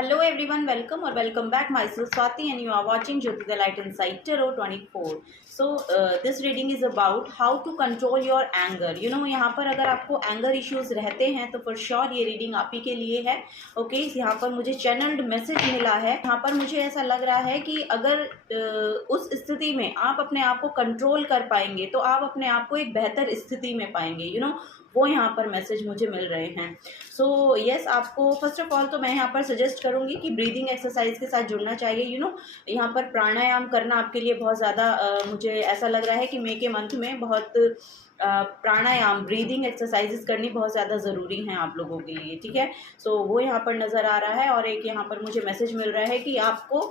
Hello everyone, welcome or welcome back. Myself Swati and you are watching Jyoti the Light Inside Tarot 24. So this reading is about how to control your anger. यहाँ पर अगर आपको anger issues रहते हैं तो for sure ये reading आप ही के लिए है. ओके, यहाँ पर मुझे चैनल्ड मैसेज मिला है. यहाँ पर मुझे ऐसा लग रहा है कि अगर उस स्थिति में आप अपने आप को कंट्रोल कर पाएंगे तो आप अपने आप को एक बेहतर स्थिति में पाएंगे. वो यहाँ पर मैसेज मुझे मिल रहे हैं. सो यस, आपको फर्स्ट ऑफ ऑल तो मैं यहाँ पर सजेस्ट करूँगी कि ब्रीदिंग एक्सरसाइज के साथ जुड़ना चाहिए. यहाँ पर प्राणायाम करना आपके लिए बहुत ज़्यादा मुझे ऐसा लग रहा है कि मई के मंथ में बहुत प्राणायाम ब्रीदिंग एक्सरसाइजेस करनी बहुत ज़्यादा ज़रूरी हैं आप लोगों के लिए. ठीक है, सो वो यहाँ पर नज़र आ रहा है. और एक यहाँ पर मुझे मैसेज मिल रहा है कि आपको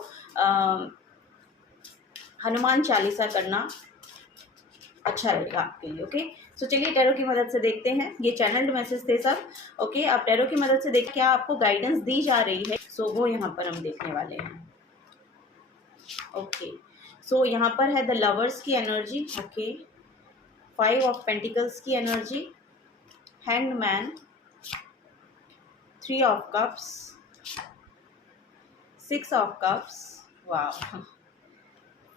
हनुमान चालीसा करना अच्छा रहेगा आपके लिए. ओके, सो चलिए टैरो की मदद से देखते हैं. ये चैनल्ड मैसेज थे सब. ओके, आप टैरो की मदद से देख क्या आपको गाइडेंस दी जा रही है. सो वो यहाँ पर हम देखने वाले हैं. ओके, सो यहाँ पर है द लवर्स की एनर्जी. ओके, 5 ऑफ पेंटिकल्स की energy, hanged man, 3 of cups, 6 of cups, wow,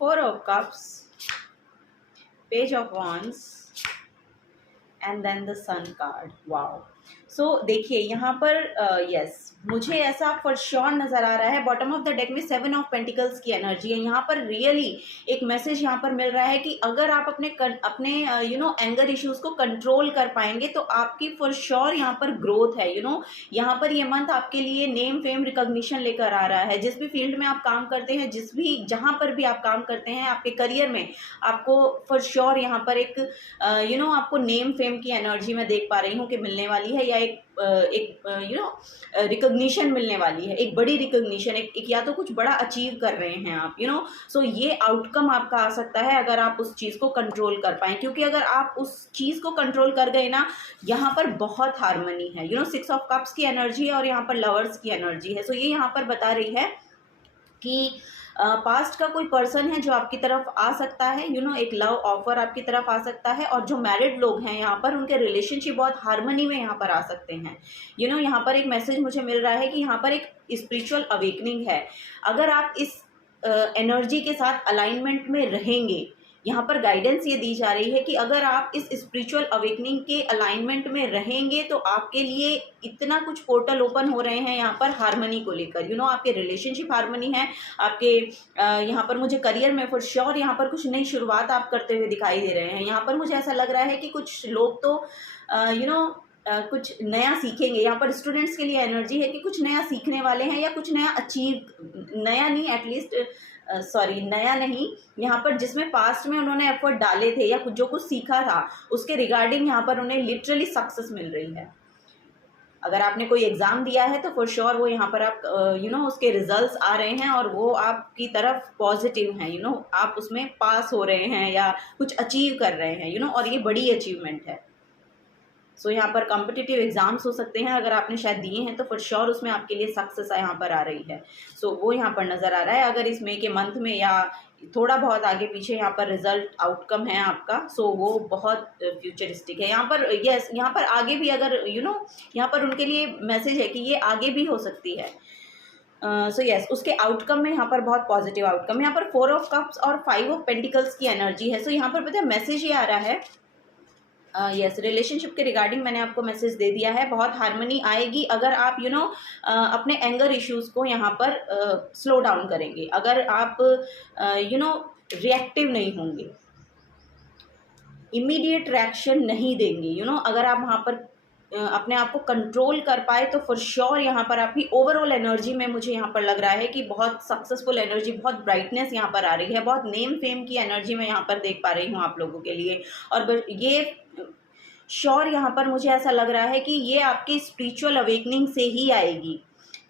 4 of cups, page of wands and then the sun card. wow. सो देखिए यहाँ पर यस मुझे ऐसा फॉर श्योर नज़र आ रहा है. बॉटम ऑफ द डेक में 7 ऑफ पेंटिकल्स की एनर्जी है. यहाँ पर रियली एक मैसेज यहाँ पर मिल रहा है कि अगर आप अपने एंगर इश्यूज को कंट्रोल कर पाएंगे तो आपकी फॉर श्योर यहाँ पर ग्रोथ है. यहाँ पर ये मंथ आपके लिए नेम फेम रिकॉग्निशन लेकर आ रहा है. जिस भी फील्ड में आप काम करते हैं, जहाँ पर भी आप काम करते हैं, आपके करियर में आपको फॉर श्योर यहाँ पर एक आपको नेम फेम की एनर्जी मैं देख पा रही हूँ कि मिलने वाली है. या एक रिकॉग्निशन मिलने वाली है, एक बड़ी रिकॉग्निशन, एक या तो कुछ बड़ा अचीव कर रहे हैं आप. सो ये आउटकम आपका आ सकता है अगर आप उस चीज़ को कंट्रोल कर पाएँ. क्योंकि अगर आप उस चीज़ को कंट्रोल कर गए ना, यहाँ पर बहुत हार्मनी है. 6 ऑफ कप्स की एनर्जी है और यहाँ पर लवर्स की एनर्जी है. सो ये यहाँ पर बता रही है कि पास्ट का कोई पर्सन है जो आपकी तरफ आ सकता है. एक लव ऑफर आपकी तरफ आ सकता है. और जो मैरिड लोग हैं यहाँ पर, उनके रिलेशनशिप बहुत हार्मनी में यहाँ पर आ सकते हैं. यहाँ पर एक मैसेज मुझे मिल रहा है कि यहाँ पर एक स्पिरिचुअल अवेकनिंग है. अगर आप इस एनर्जी के साथ अलाइनमेंट में रहेंगे, यहाँ पर गाइडेंस ये दी जा रही है कि अगर आप इस स्पिरिचुअल अवेकनिंग के अलाइनमेंट में रहेंगे तो आपके लिए इतना कुछ पोर्टल ओपन हो रहे हैं यहाँ पर हार्मनी को लेकर. आपके रिलेशनशिप हार्मनी है. आपके यहाँ पर मुझे करियर में फॉर श्योर यहाँ पर कुछ नई शुरुआत आप करते हुए दिखाई दे रहे हैं. यहाँ पर मुझे ऐसा लग रहा है कि कुछ लोग तो कुछ नया सीखेंगे. यहाँ पर स्टूडेंट्स के लिए एनर्जी है कि कुछ नया सीखने वाले हैं या कुछ नया नया नहीं, एटलीस्ट नया नहीं, यहाँ पर जिसमें पास्ट में उन्होंने एफर्ट डाले थे या जो कुछ सीखा था उसके रिगार्डिंग यहाँ पर उन्हें लिटरली सक्सेस मिल रही है. अगर आपने कोई एग्ज़ाम दिया है तो फॉर श्योर वो यहाँ पर आप उसके रिजल्ट्स आ रहे हैं और वो आपकी तरफ पॉजिटिव हैं. आप उसमें पास हो रहे हैं या कुछ अचीव कर रहे हैं. और ये बड़ी अचीवमेंट है. सो यहाँ पर कॉम्पिटिटिव एग्जाम्स हो सकते हैं, अगर आपने शायद दिए हैं तो फॉर श्योर उसमें आपके लिए सक्सेस यहाँ पर आ रही है. सो वो यहाँ पर नज़र आ रहा है. अगर इस मई के मंथ में या थोड़ा बहुत आगे पीछे यहाँ पर रिजल्ट आउटकम है आपका, सो वो बहुत फ्यूचरिस्टिक है. यहाँ पर यस, यहाँ पर आगे भी अगर यहाँ पर उनके लिए मैसेज है कि ये आगे भी हो सकती है. सो यस, उसके आउटकम में यहाँ पर बहुत पॉजिटिव आउटकम. यहाँ पर 4 ऑफ कप्स और 5 ऑफ पेंटिकल्स की एनर्जी है. सो यहाँ पर पता है मैसेज ये आ रहा है, यस, रिलेशनशिप के रिगार्डिंग मैंने आपको मैसेज दे दिया है. बहुत हार्मनी आएगी अगर आप अपने एंगर इश्यूज को यहाँ पर स्लो डाउन करेंगे. अगर आप रिएक्टिव नहीं होंगे, इमीडिएट रिएक्शन नहीं देंगे, अगर आप वहाँ पर अपने आप को कंट्रोल कर पाए तो फॉर श्योर यहाँ पर आपकी ओवरऑल एनर्जी में मुझे यहाँ पर लग रहा है कि बहुत सक्सेसफुल एनर्जी, बहुत ब्राइटनेस यहाँ पर आ रही है. बहुत नेम फेम की एनर्जी मैं यहाँ पर देख पा रही हूँ आप लोगों के लिए. और ये श्योर यहाँ पर मुझे ऐसा लग रहा है कि ये आपकी स्पिरिचुअल अवेकनिंग से ही आएगी.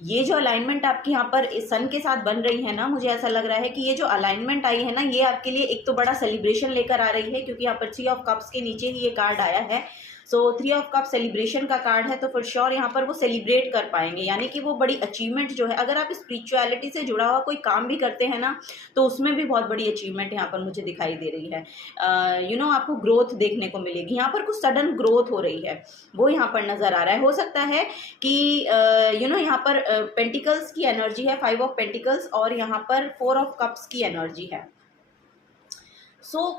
ये जो अलाइनमेंट आपकी यहाँ पर सन के साथ बन रही है ना, मुझे ऐसा लग रहा है कि ये जो अलाइनमेंट आई है ना, ये आपके लिए एक तो बड़ा सेलिब्रेशन लेकर आ रही है. क्योंकि यहाँ पर 3 ऑफ कप्स के नीचे ही ये कार्ड आया है. सो 3 ऑफ कप सेलिब्रेशन का कार्ड है, तो फॉर श्योर यहाँ पर वो सेलिब्रेट कर पाएंगे, यानी कि वो बड़ी अचीवमेंट जो है, अगर आप स्पिरिचुअलिटी से जुड़ा हुआ कोई काम भी करते हैं ना, तो उसमें भी बहुत बड़ी अचीवमेंट यहाँ पर मुझे दिखाई दे रही है। आपको ग्रोथ देखने को मिलेगी, यहाँ पर कुछ सडन ग्रोथ हो रही है, वो यहाँ पर नज़र आ रहा है। हो सकता है कि यहाँ पर पेंटिकल्स की एनर्जी है, 5 ऑफ पेंटिकल्स, और यहाँ पर 4 ऑफ कप्स की एनर्जी है।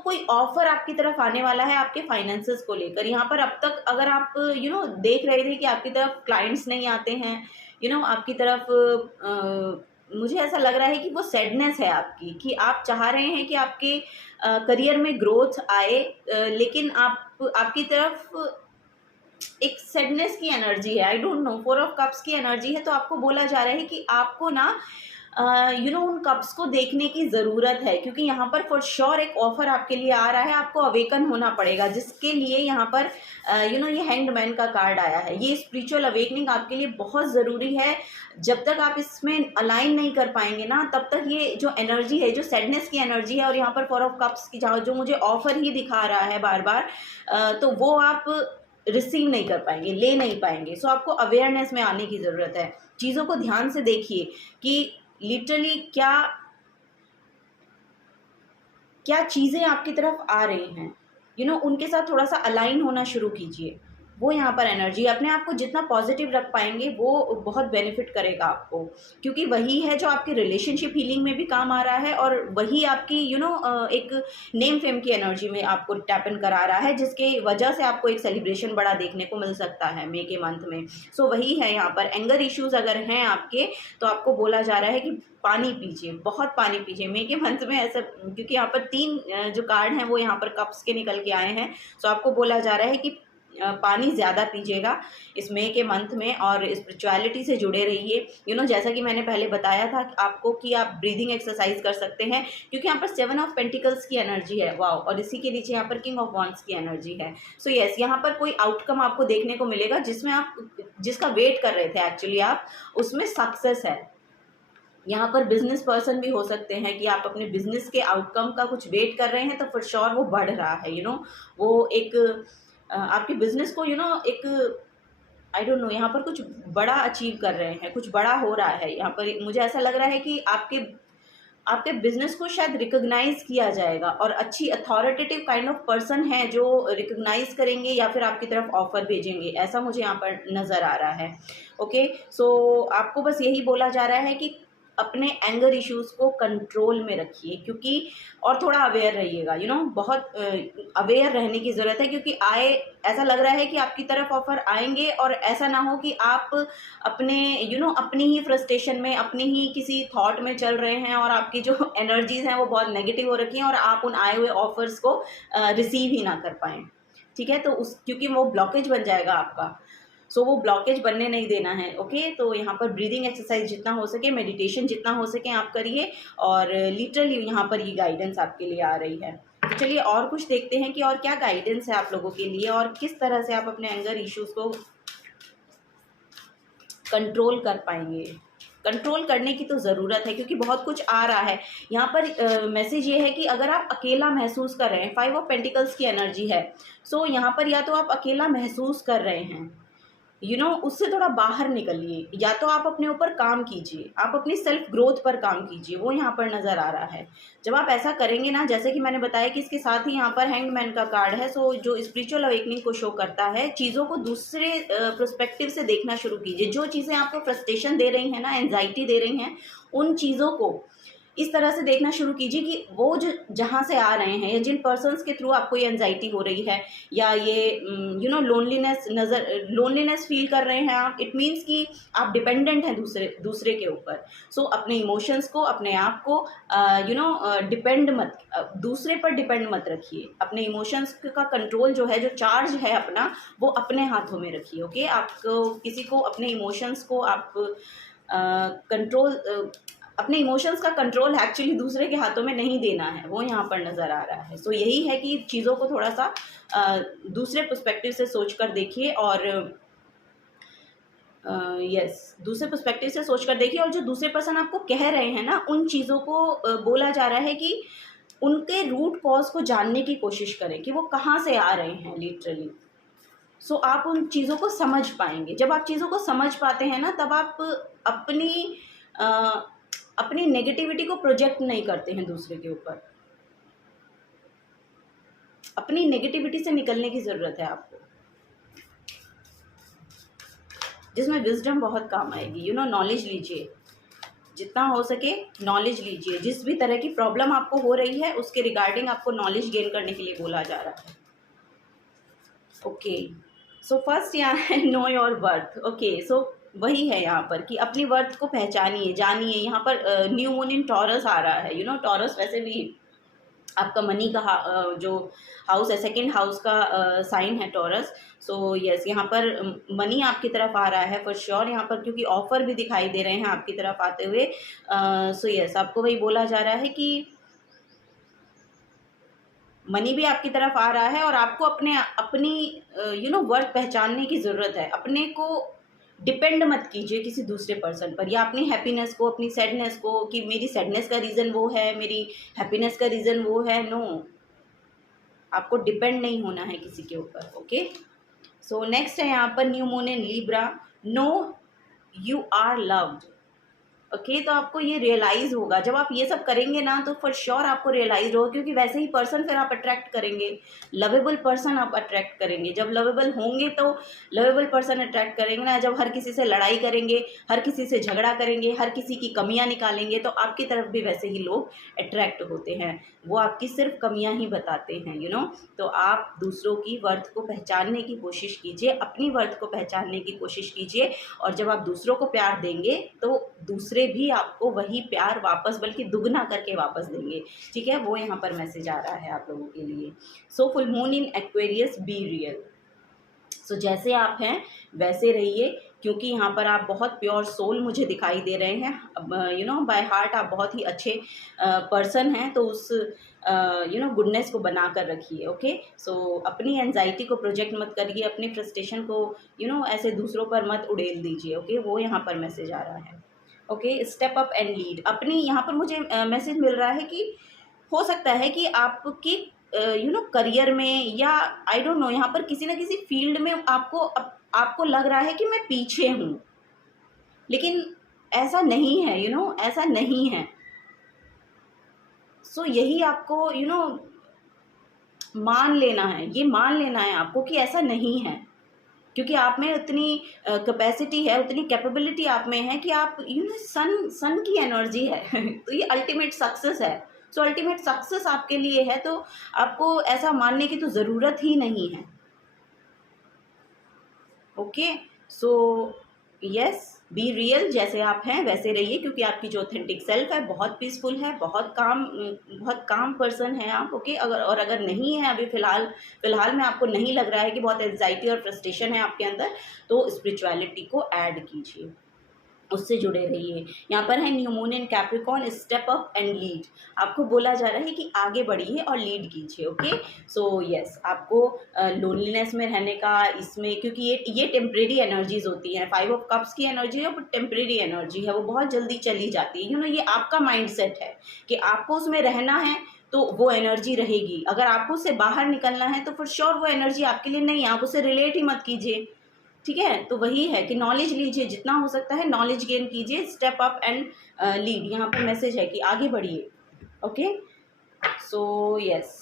कोई ऑफर आपकी तरफ आने वाला है आपके फाइनेंसेस को लेकर। यहाँ पर अब तक अगर आप देख रहे थे कि आपकी तरफ क्लाइंट्स नहीं आते हैं, आपकी तरफ मुझे ऐसा लग रहा है कि वो सैडनेस है आपकी, कि आप चाह रहे हैं कि आपके करियर में ग्रोथ आए, लेकिन आपकी तरफ एक सैडनेस की एनर्जी है। I don't know, 4 of cups की एनर्जी है, तो आपको बोला जा रहा है कि आपको ना उन कप्स को देखने की ज़रूरत है, क्योंकि यहाँ पर फॉर श्योर एक ऑफर आपके लिए आ रहा है, आपको अवेकन होना पड़ेगा, जिसके लिए यहाँ पर ये हैंग्ड मैन का कार्ड आया है। ये स्पिरिचुअल अवेकनिंग आपके लिए बहुत ज़रूरी है। जब तक आप इसमें अलाइन नहीं कर पाएंगे ना, तब तक ये जो एनर्जी है, जो सैडनेस की एनर्जी है, और यहाँ पर 4 ऑफ कप्स की जो मुझे ऑफर ही दिखा रहा है बार बार, तो वो आप रिसीव नहीं कर पाएंगे, ले नहीं पाएंगे। आपको अवेयरनेस में आने की ज़रूरत है। चीज़ों को ध्यान से देखिए कि लिटरली क्या क्या चीज़ें आपकी तरफ आ रही हैं, उनके साथ थोड़ा सा अलाइन होना शुरू कीजिए। वो यहाँ पर एनर्जी, अपने आप को जितना पॉजिटिव रख पाएंगे वो बहुत बेनिफिट करेगा आपको, क्योंकि वही है जो आपकी रिलेशनशिप हीलिंग में भी काम आ रहा है, और वही आपकी एक नेम फेम की एनर्जी में आपको टैप इन करा रहा है, जिसके वजह से आपको एक सेलिब्रेशन बड़ा देखने को मिल सकता है मे के मंथ में। वही है यहाँ पर। एंगर इश्यूज अगर हैं आपके, तो आपको बोला जा रहा है कि पानी पीजिए, बहुत पानी पीजिए मे के मंथ में, ऐसा, क्योंकि यहाँ पर 3 जो कार्ड हैं वो यहाँ पर कप्स के निकल के आए हैं। आपको बोला जा रहा है कि पानी ज़्यादा पीजिएगा इस मई के मंथ में, और स्पिरिचुअलिटी से जुड़े रहिए। जैसा कि मैंने पहले बताया था आपको कि आप ब्रीदिंग एक्सरसाइज कर सकते हैं, क्योंकि यहाँ पर 7 ऑफ पेंटिकल्स की एनर्जी है, वाओ, और इसी के नीचे यहाँ पर किंग ऑफ वॉन्ड्स की एनर्जी है। यस, यहाँ पर कोई आउटकम आपको देखने को मिलेगा जिसमें आप जिसका वेट कर रहे थे एक्चुअली आप, उसमें सक्सेस है। यहाँ पर बिजनेस पर्सन भी हो सकते हैं कि आप अपने बिजनेस के आउटकम का कुछ वेट कर रहे हैं, तो फॉर श्योर वो बढ़ रहा है। वो एक आपके बिजनेस को एक आई डोंट नो, यहाँ पर कुछ बड़ा अचीव कर रहे हैं, कुछ बड़ा हो रहा है। यहाँ पर मुझे ऐसा लग रहा है कि आपके बिजनेस को शायद रिकॉग्नाइज किया जाएगा, और अच्छी अथॉरिटेटिव काइंड ऑफ पर्सन है जो रिकॉग्नाइज करेंगे या फिर आपकी तरफ ऑफर भेजेंगे, ऐसा मुझे यहाँ पर नज़र आ रहा है। ओके, आपको बस यही बोला जा रहा है कि अपने एंगर इश्यूज को कंट्रोल में रखिए, क्योंकि और थोड़ा अवेयर रहिएगा। बहुत अवेयर रहने की ज़रूरत है, क्योंकि ऐसा लग रहा है कि आपकी तरफ ऑफर आएंगे, और ऐसा ना हो कि आप अपने अपनी ही फ्रस्ट्रेशन में, अपनी ही किसी थॉट में चल रहे हैं, और आपकी जो एनर्जीज हैं वो बहुत नेगेटिव हो रखी हैं, और आप उन आए हुए ऑफर्स को रिसीव ही ना कर पाएँ। ठीक है, तो क्योंकि वो ब्लॉकेज बन जाएगा आपका। वो ब्लॉकेज बनने नहीं देना है। ओके, तो यहाँ पर ब्रीदिंग एक्सरसाइज जितना हो सके, मेडिटेशन जितना हो सके आप करिए, और लिटरली यहाँ पर ये गाइडेंस आपके लिए आ रही है। तो चलिए और कुछ देखते हैं कि और क्या गाइडेंस है आप लोगों के लिए, और किस तरह से आप अपने एंगर इश्यूज को कंट्रोल कर पाएंगे। कंट्रोल करने की तो ज़रूरत है, क्योंकि बहुत कुछ आ रहा है। यहाँ पर मैसेज ये है कि अगर आप अकेला महसूस कर रहे हैं, 5 ऑफ पेंटिकल्स की एनर्जी है, यहाँ पर या तो आप अकेला महसूस कर रहे हैं, उससे थोड़ा बाहर निकलिए, या तो आप अपने ऊपर काम कीजिए, आप अपनी सेल्फ ग्रोथ पर काम कीजिए, वो यहाँ पर नज़र आ रहा है। जब आप ऐसा करेंगे ना, जैसे कि मैंने बताया कि इसके साथ ही यहाँ पर हैंग्ड मैन का कार्ड है, जो स्पिरिचुअल अवेकनिंग को शो करता है, चीज़ों को दूसरे पर्सपेक्टिव से देखना शुरू कीजिए। जो चीज़ें आपको फ्रस्ट्रेशन दे रही हैं ना, एंजाइटी दे रही हैं, उन चीज़ों को इस तरह से देखना शुरू कीजिए कि वो जो जहाँ से आ रहे हैं, या जिन पर्सन्स के थ्रू आपको ये एंजाइटी हो रही है, या ये लोनलीनेस फील कर रहे हैं आप, इट मीन्स कि आप डिपेंडेंट हैं दूसरे के ऊपर। अपने इमोशंस को, अपने आप को दूसरे पर डिपेंड मत रखिए। अपने इमोशंस का कंट्रोल जो है, जो चार्ज है अपना, वो अपने हाथों में रखिए। ओके, आपको किसी को अपने इमोशंस को आप अपने इमोशंस का कंट्रोल एक्चुअली दूसरे के हाथों में नहीं देना है, वो यहाँ पर नज़र आ रहा है। यही है कि चीज़ों को थोड़ा सा दूसरे पर्सपेक्टिव से सोच कर देखिए, और दूसरे पर्सपेक्टिव से सोच कर देखिए, और जो दूसरे पर्सन आपको कह रहे हैं ना, उन चीज़ों को बोला जा रहा है कि उनके रूट कॉज को जानने की कोशिश करें कि वो कहाँ से आ रहे हैं लिटरली। सो आप उन चीज़ों को समझ पाएंगे। जब आप चीज़ों को समझ पाते हैं ना, तब आप अपनी अ, अपनी नेगेटिविटी को प्रोजेक्ट नहीं करते हैं दूसरे के ऊपर। अपनी नेगेटिविटी से निकलने की ज़रूरत है आपको, जिसमें विजडम बहुत काम आएगी। नॉलेज लीजिए, जितना हो सके नॉलेज लीजिए। जिस भी तरह की प्रॉब्लम आपको हो रही है उसके रिगार्डिंग आपको नॉलेज गेन करने के लिए बोला जा रहा है। ओके, सो फर्स्ट यहाँ है नो योर वर्थ। ओके, सो वही है यहाँ पर कि अपनी वर्थ को पहचानिए, जानिए। यहाँ पर न्यू मून इन टॉरस आ रहा है। टॉरस वैसे भी आपका मनी का जो हाउस है, सेकंड हाउस का साइन है टॉरस। सो यस, यहाँ पर मनी आपकी तरफ आ रहा है फॉर श्योर यहाँ पर, क्योंकि ऑफर भी दिखाई दे रहे हैं आपकी तरफ आते हुए। सो यस, आपको वही बोला जा रहा है कि मनी भी आपकी तरफ आ रहा है, और आपको अपनी वर्थ पहचानने की ज़रूरत है। अपने को डिपेंड मत कीजिए किसी दूसरे पर्सन पर, या अपनी हैप्पीनेस को, अपनी सैडनेस को, कि मेरी सैडनेस का रीज़न वो है, मेरी हैप्पीनेस का रीज़न वो है। नो, आपको डिपेंड नहीं होना है किसी के ऊपर। ओके, सो नेक्स्ट है यहाँ पर new moon in Libra. Know you are loved. Okay, तो आपको ये रियलाइज़ होगा जब आप ये सब करेंगे ना, तो फॉर श्योर आपको रियलाइज होगा, क्योंकि वैसे ही पर्सन फिर आप अट्रैक्ट करेंगे। लवेबल पर्सन आप अट्रैक्ट करेंगे। जब लवेबल होंगे तो लवेबल पर्सन अट्रैक्ट करेंगे ना। जब हर किसी से लड़ाई करेंगे, हर किसी से झगड़ा करेंगे, हर किसी की कमियां निकालेंगे, तो आपकी तरफ भी वैसे ही लोग अट्रैक्ट होते हैं। वो आपकी सिर्फ कमियां ही बताते हैं। तो आप दूसरों की वर्थ को पहचानने की कोशिश कीजिए, अपनी वर्थ को पहचानने की कोशिश कीजिए। और जब आप दूसरों को प्यार देंगे तो दूसरे भी आपको वही प्यार वापस, बल्कि दुगना करके वापस देंगे। ठीक है, वो यहाँ पर मैसेज आ रहा है आप लोगों के लिए। So full moon in Aquarius, be real. So जैसे आप हैं वैसे रहिए, क्योंकि यहाँ पर आप बहुत प्योर सोल मुझे दिखाई दे रहे हैं। बाय हार्ट आप बहुत ही अच्छे पर्सन हैं। तो उस गुडनेस को बना कर रखिए। ओके, सो अपनी एंजाइटी को प्रोजेक्ट मत करिए, अपनी फ्रस्ट्रेशन को ऐसे दूसरों पर मत उड़ेल दीजिए। ओके, वो यहाँ पर मैसेज आ रहा है। Okay, step up and lead. अपनी यहाँ पर मुझे मैसेज मिल रहा है कि हो सकता है कि आपकी करियर में, या आई डोंट नो, यहाँ पर किसी ना किसी फील्ड में आपको लग रहा है कि मैं पीछे हूँ, लेकिन ऐसा नहीं है। ऐसा नहीं है। सो यही आपको मान लेना है, ये मान लेना है आपको कि ऐसा नहीं है, क्योंकि आप में उतनी कैपेसिटी है, उतनी कैपेबिलिटी आप में है कि आप सन की एनर्जी है। तो ये अल्टीमेट सक्सेस है। सो अल्टीमेट सक्सेस आपके लिए है, तो आपको ऐसा मानने की तो ज़रूरत ही नहीं है। Okay, so yes, be real. जैसे आप हैं वैसे रहिए, क्योंकि आपकी जो ऑथेंटिक सेल्फ है बहुत पीसफुल है, बहुत काम पर्सन है आप। ओके, अगर नहीं है अभी फ़िलहाल में आपको नहीं लग रहा है कि बहुत एंजाइटी और फ्रस्ट्रेशन है आपके अंदर, तो स्पिरिचुअलिटी को ऐड कीजिए, उससे जुड़े रहिए। यहाँ पर है new moon in Capricorn, step up and lead. आपको बोला जा रहा है कि आगे बढ़िए और लीड कीजिए। ओके, सो यस, आपको लोनलीनेस में रहने का, इसमें, क्योंकि ये टेम्परेरी एनर्जीज होती हैं। 5 ऑफ कप्स की एनर्जी है, वो टेम्परेरी एनर्जी है, वो बहुत जल्दी चली जाती है। ये आपका माइंडसेट है कि आपको उसमें रहना है, तो वो एनर्जी रहेगी। अगर आपको उससे बाहर निकलना है तो फॉर श्योर वो एनर्जी आपके लिए नहीं है, आप उससे रिलेट ही मत कीजिए। ठीक है, तो वही है कि नॉलेज लीजिए, जितना हो सकता है नॉलेज गेन कीजिए, स्टेप अप एंड लीड। यहाँ पर मैसेज है कि आगे बढ़िए। Okay, so yes,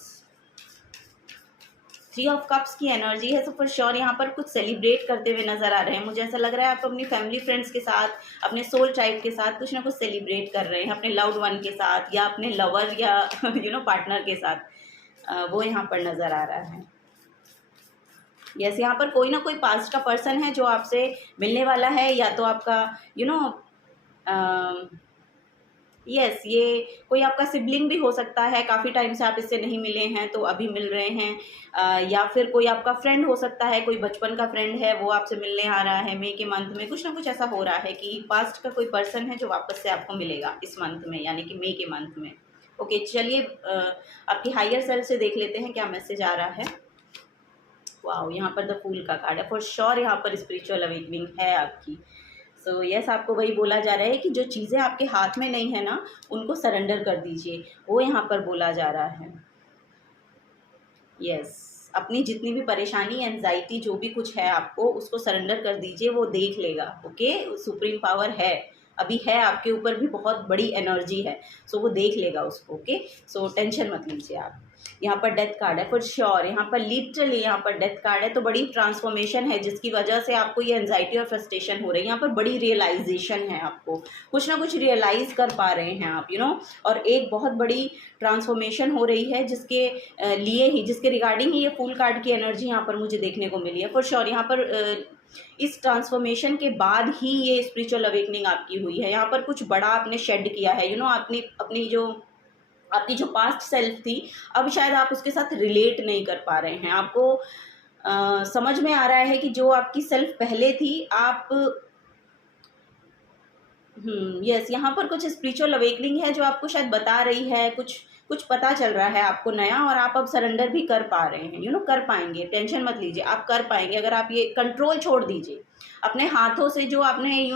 3 of cups की एनर्जी है। सो फॉर श्योर यहाँ पर कुछ सेलिब्रेट करते हुए नजर आ रहे हैं। मुझे ऐसा लग रहा है आप अपनी फैमिली फ्रेंड्स के साथ, अपने सोल ट्राइब के साथ कुछ ना कुछ सेलिब्रेट कर रहे हैं, अपने लव्ड वन के साथ, या अपने लवर, या पार्टनर के साथ। वो यहाँ पर नजर आ रहा है। यस, यहाँ पर कोई ना कोई पास्ट का पर्सन है जो आपसे मिलने वाला है, या तो आपका यस, ये कोई आपका सिबलिंग भी हो सकता है। काफ़ी टाइम से आप इससे नहीं मिले हैं तो अभी मिल रहे हैं। या फिर कोई आपका फ्रेंड हो सकता है, कोई बचपन का फ्रेंड है, वो आपसे मिलने आ रहा है। मई के मंथ में कुछ ना कुछ ऐसा हो रहा है कि पास्ट का कोई पर्सन है जो वापस से आपको मिलेगा इस मंथ में, यानी कि मई के मंथ में। ओके, चलिए आपकी हायर सेल्फ से देख लेते हैं क्या मैसेज आ रहा है। वाओ, यहाँ पर द फूल का कार्ड है। फॉर श्योर यहाँ पर स्पिरिचुअल अवेकनिंग है आपकी। सो यस, आपको वही बोला जा रहा है कि जो चीज़ें आपके हाथ में नहीं है ना, उनको सरेंडर कर दीजिए, वो यहाँ पर बोला जा रहा है। यस, अपनी जितनी भी परेशानी, एंजाइटी, जो भी कुछ है आपको, उसको सरेंडर कर दीजिए, वो देख लेगा। ओके, सुप्रीम पावर है, अभी है आपके ऊपर भी, बहुत बड़ी एनर्जी है, सो वो देख लेगा उसको। ओके, सो टेंशन मत लीजिए आप। यहाँ पर डेथ कार्ड है फॉर श्योर, यहाँ पर लिटरली यहाँ पर डेथ कार्ड है, तो बड़ी ट्रांसफॉर्मेशन है जिसकी वजह से आपको ये एंजाइटी और फ्रस्ट्रेशन हो रही है। यहाँ पर बड़ी रियलाइजेशन है, आपको कुछ ना कुछ रियलाइज कर पा रहे हैं आप, और एक बहुत बड़ी ट्रांसफॉर्मेशन हो रही है जिसके लिए ही, जिसके रिगार्डिंग ही ये फुल कार्ड की एनर्जी यहाँ पर मुझे देखने को मिली है फॉर श्योर। यहाँ पर इस ट्रांसफॉर्मेशन के बाद ही ये स्पिरिचुअल अवेकनिंग आपकी हुई है। यहाँ पर कुछ बड़ा आपने शेड किया है, अपनी जो आपकी जो पास्ट सेल्फ थी, अब शायद आप उसके साथ रिलेट नहीं कर पा रहे हैं। आपको समझ में आ रहा है कि जो आपकी सेल्फ पहले थी, आप यस, यहाँ पर कुछ स्पिरिचुअल अवेकनिंग है जो आपको शायद बता रही है, कुछ कुछ पता चल रहा है आपको नया, और आप अब सरेंडर भी कर पा रहे हैं। कर पाएंगे, टेंशन मत लीजिए, आप कर पाएंगे अगर आप ये कंट्रोल छोड़ दीजिए अपने हाथों से। जो आपने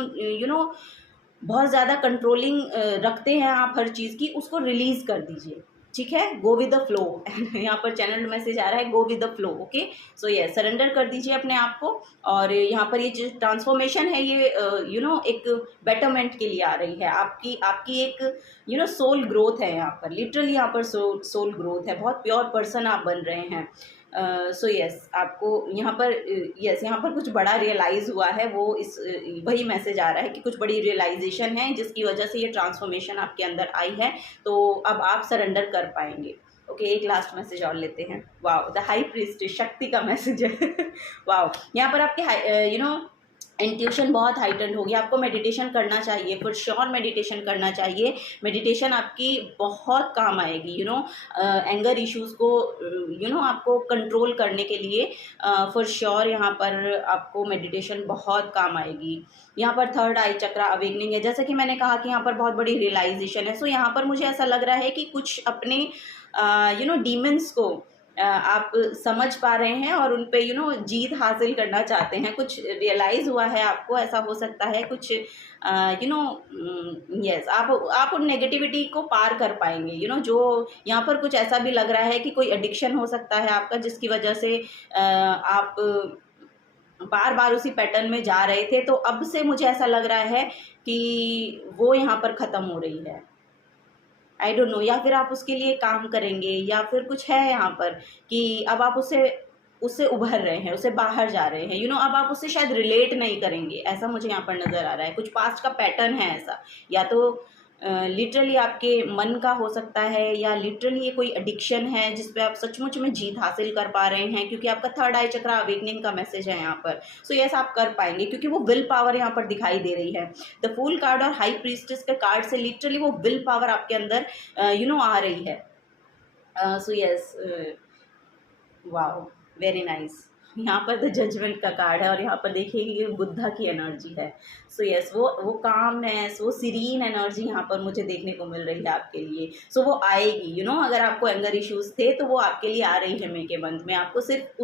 बहुत ज़्यादा कंट्रोलिंग रखते हैं आप हर चीज़ की, उसको रिलीज़ कर दीजिए। ठीक है, गो विद द फ्लो। यहाँ पर चैनल मैसेज आ रहा है, go with the flow. Okay, so ये सरेंडर कर दीजिए अपने आप को। और यहाँ पर ये जो ट्रांसफॉर्मेशन है, ये एक बेटरमेंट के लिए आ रही है। आपकी एक सोल ग्रोथ है यहाँ पर, लिटरली यहाँ पर सोल ग्रोथ है। बहुत प्योर पर्सन आप बन रहे हैं। सो यस, आपको यहाँ पर यहाँ पर कुछ बड़ा रियलाइज़ हुआ है, वो वही मैसेज आ रहा है कि कुछ बड़ी रियलाइजेशन है जिसकी वजह से ये ट्रांसफॉर्मेशन आपके अंदर आई है, तो अब आप सरेंडर कर पाएंगे। ओके, एक लास्ट मैसेज और लेते हैं। वाओ, द हाई प्रीस्ट, शक्ति का मैसेज है। वाओ, यहाँ पर आपके इंट्यूशन बहुत हाइटेंड होगी। आपको मेडिटेशन करना चाहिए, फॉर श्योर मेडिटेशन करना चाहिए। मेडिटेशन आपकी बहुत काम आएगी, एंगर इश्यूज़ को आपको कंट्रोल करने के लिए, फॉर श्योर यहाँ पर आपको मेडिटेशन बहुत काम आएगी। यहाँ पर थर्ड आई चक्रा अवेकनिंग है, जैसे कि मैंने कहा कि यहाँ पर बहुत बड़ी रियलाइजेशन है। सो यहाँ पर मुझे ऐसा लग रहा है कि कुछ अपने डीमंस को आप समझ पा रहे हैं और उन पे जीत हासिल करना चाहते हैं। कुछ रियलाइज़ हुआ है आपको, ऐसा हो सकता है कुछ यस, आप उन नेगेटिविटी को पार कर पाएंगे। जो यहाँ पर कुछ ऐसा भी लग रहा है कि कोई एडिक्शन हो सकता है आपका, जिसकी वजह से आप बार बार उसी पैटर्न में जा रहे थे, तो अब से मुझे ऐसा लग रहा है कि वो यहाँ पर ख़त्म हो रही है। आई डोंट नो, या फिर आप उसके लिए काम करेंगे, या फिर कुछ है यहाँ पर कि अब आप उससे उभर रहे हैं, उससे बाहर जा रहे हैं। अब आप उससे शायद रिलेट नहीं करेंगे, ऐसा मुझे यहाँ पर नज़र आ रहा है। कुछ पास्ट का पैटर्न है ऐसा, या तो लिटरली आपके मन का हो सकता है, या लिटरली ये कोई एडिक्शन है जिस पे आप सचमुच में जीत हासिल कर पा रहे हैं, क्योंकि आपका थर्ड आई चक्रा अवेकनिंग का मैसेज है यहाँ पर। सो यस, आप कर पाएंगे क्योंकि वो विल पावर यहाँ पर दिखाई दे रही है। द फूल कार्ड और हाई प्रीस्टेस के कार्ड से लिटरली वो विल पावर आपके अंदर आ रही है। So yes, wow, very nice. यहाँ पर द जजमेंट का कार्ड है, और यहाँ पर देखिए ये बुद्धा की एनर्जी है। सो यस, वो कामनेस, वो सीरीन एनर्जी यहाँ पर मुझे देखने को मिल रही है आपके लिए। सो वो आएगी। अगर आपको एंगर इश्यूज थे तो वो आपके लिए आ रही है मे के मंथ में। आपको सिर्फ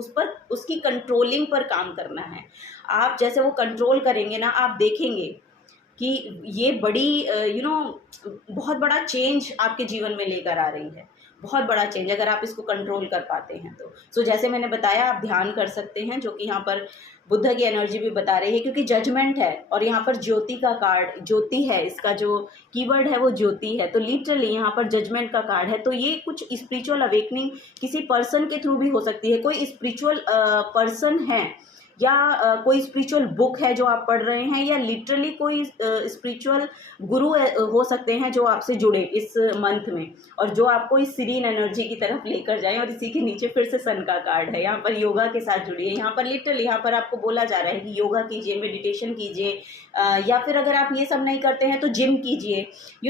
उसकी कंट्रोलिंग पर काम करना है। आप जैसे वो कंट्रोल करेंगे ना, आप देखेंगे कि ये बड़ी बहुत बड़ा चेंज आपके जीवन में लेकर आ रही है। बहुत बड़ा चेंज, अगर आप इसको कंट्रोल कर पाते हैं तो। सो जैसे मैंने बताया, आप ध्यान कर सकते हैं, जो कि यहाँ पर बुद्ध की एनर्जी भी बता रही है, क्योंकि जजमेंट है और यहाँ पर ज्योति का कार्ड, ज्योति है, इसका जो कीवर्ड है वो ज्योति है। तो लिटरली यहाँ पर जजमेंट का कार्ड है। तो ये कुछ स्पिरिचुअल अवेकनिंग किसी पर्सन के थ्रू भी हो सकती है। कोई स्पिरिचुअल पर्सन है, या कोई स्पिरिचुअल बुक है जो आप पढ़ रहे हैं, या लिटरली कोई स्पिरिचुअल गुरु हो सकते हैं जो आपसे जुड़े इस मंथ में, और जो आपको इस सीरीन एनर्जी की तरफ लेकर जाएं। और इसी के नीचे फिर से सन का कार्ड है, यहाँ पर योगा के साथ जुड़िए। यहाँ पर लिटरली यहाँ पर आपको बोला जा रहा है कि योगा कीजिए, मेडिटेशन कीजिए, या फिर अगर आप ये सब नहीं करते हैं तो जिम कीजिए।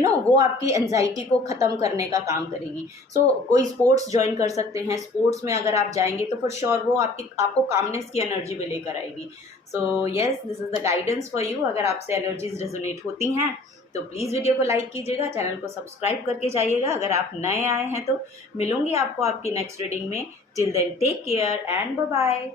वो आपकी एंजाइटी को ख़त्म करने का काम करेगी। सो कोई स्पोर्ट्स ज्वाइन कर सकते हैं। स्पोर्ट्स में अगर आप जाएंगे तो फॉर श्योर वो आपको कामनेस की एनर्जी भी लेकर आएगी। So yes, this is the guidance for you. अगर आपसे एनर्जीज रेजोनेट होती हैं तो प्लीज़ वीडियो को लाइक कीजिएगा, चैनल को सब्सक्राइब करके जाइएगा। अगर आप नए आए हैं तो मिलूंगी आपको आपकी नेक्स्ट रीडिंग में। Till then take care and bye bye.